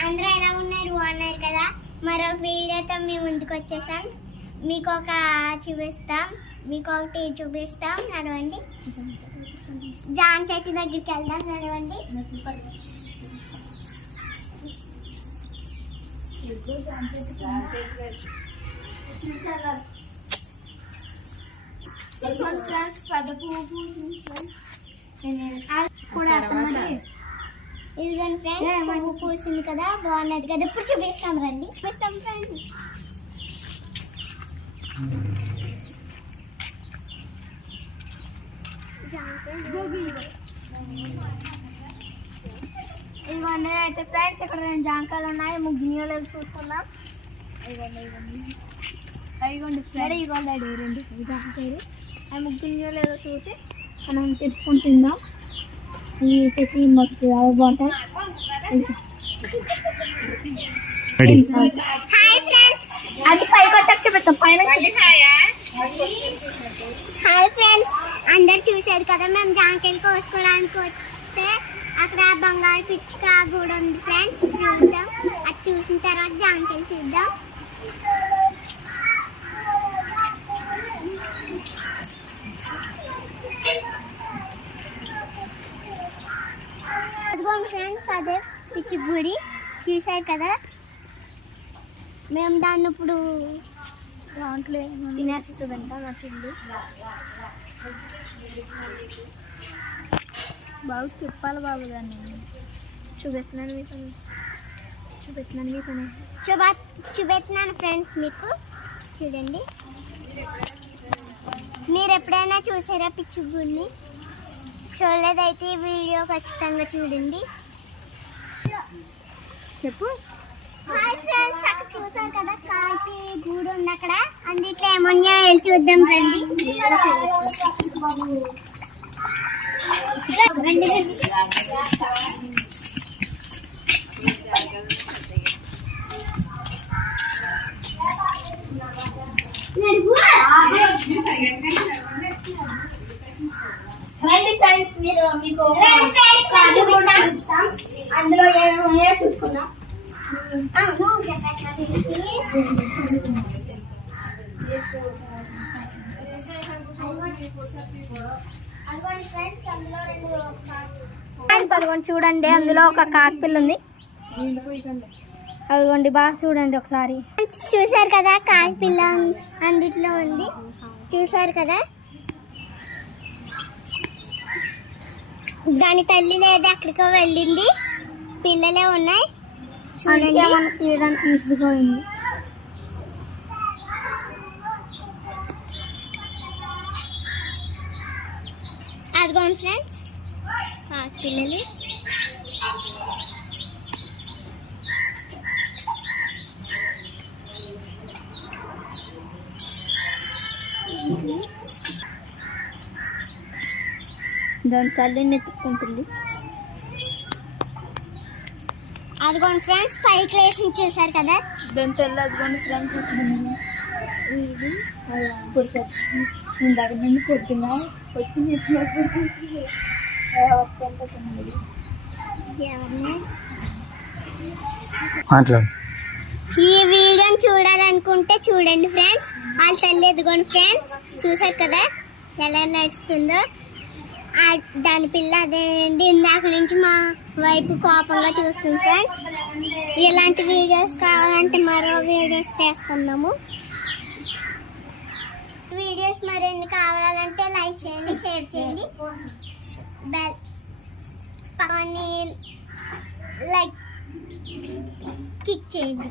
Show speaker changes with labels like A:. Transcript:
A: అందరూ ఎలా ఉన్నారు? బాగున్నారు కదా? మరొక వీడియోతో మేము ముందుకు వచ్చేసాం. మీకు ఒక చూపిస్తాం. మీకు ఒకటి చూపిస్తాం. నడవండి. జాన్ చెట్టు దగ్గరికి వెళ్దాం. నడవండి.
B: కూడా
A: ఇదిగోండి ఫ్రెండ్స్ పువ్వు పూసింది కదా బాగున్నది కదా. ఇప్పుడు చూపిస్తాం రండి. చూపిస్తాం ఫ్రెండ్స్
B: ఇవన్నీ అయితే ఫ్రెండ్స్ ఇక్కడ రెండు జాంకాయలు ఉన్నాయి. ముగ్గురు చూసుకుందాం. ఇవ్వండి ఇవ్వండి ఇవ్వండి ఫ్రెండ్ ఇవ్వండి రెండు జాంకాయలు. ఆ ముగ్గురు లేదో చూసి మనం తెచ్చుకుంటుందాం బాగుంటాయి
C: రెడీ
A: హాయ్ ఫ్రెండ్స్
B: అది పై కొట్టచ్చు పెద్ద పైన
A: హాయ్? ఫ్రెండ్స్ అందరు చూశారు కదా మేము జాంకాయలు కోసుకోవడానికి వస్తే అక్కడ బంగారు పిచ్చుక కూడా ఉంది ఫ్రెండ్స్ చూద్దాం. అది చూసిన తర్వాత జాంకాయలు చూద్దాం అదిగోండి ఫ్రెండ్స్ అదే పిచ్చి గుడి చూశారు కదా. మేము దాన్ని ఇప్పుడు
B: దాంట్లో తినేస్తుందంట నా చెల్లి బాగా తిప్పాలి బాబు దాన్ని. చూపిస్తున్నాను మీకు చూపిస్తున్నాను మీకు
A: చూప చూపెట్టినాను ఫ్రెండ్స్ మీకు. చూడండి. మీరు ఎప్పుడైనా చూసారా పిచ్చుగుడిని చూడలేదైతే ఈ వీడియో ఖచ్చితంగా చూడండి.
B: చెప్పు.
A: హాయ్ ఫ్రెండ్స్ అక్కడ చూసారు కదా కాకి గూడు ఉంది అక్కడ. అందుట్లో ఏమన్నా వెళ్ళి చూద్దాం రండి. రండి
B: రండి. ఫ్రెండ్స్ మీరు మీకు
A: అందులో ఏమో
B: పదకొండు చూడండి అందులో ఒక కాకిపిల్ల ఉంది. అదిగోండి బాగా చూడండి ఒకసారి.
A: చూసారు కదా కాకి పిల్ల అందుట్లో ఉంది. చూసారు కదా? దాని తల్లి లేదా ఎక్కడికో వెళ్ళింది. పిల్లలే ఉన్నాయి. చూడండి.
B: తీయడానికి
A: అదిగోండి ఫ్రెండ్స్ పిల్లలు.
B: దాని తల్లిని ఎత్తుకుంటుంది.
A: అదిగోండి ఫ్రెండ్స్ పైకి లేసి చూసారు కదా?
B: దాని తల్లి అదిగోండి ఫ్రెండ్స్ నేను దగ్గర నుండి వచ్చి
C: మాట్లాడు.
A: ఈ వీడియోని చూడాలనుకుంటే చూడండి ఫ్రెండ్స్. వాళ్ళ తల్లి ఎదుగోండి ఫ్రెండ్స్ చూసారు కదా ఎలా నడుస్తుందో? దాని పిల్ల అదేంటి ఇందాక నుంచి మా వైపు కోపంగా చూస్తుంది ఫ్రెండ్స్ ఇలాంటి వీడియోస్ కావాలంటే మరో వీడియోస్ చేస్తున్నాము వీడియోస్ మరిన్ని కావాలంటే లైక్ చేయండి షేర్ చేయండి. బెల్ పని లైక్ క్లిక్ చేయండి.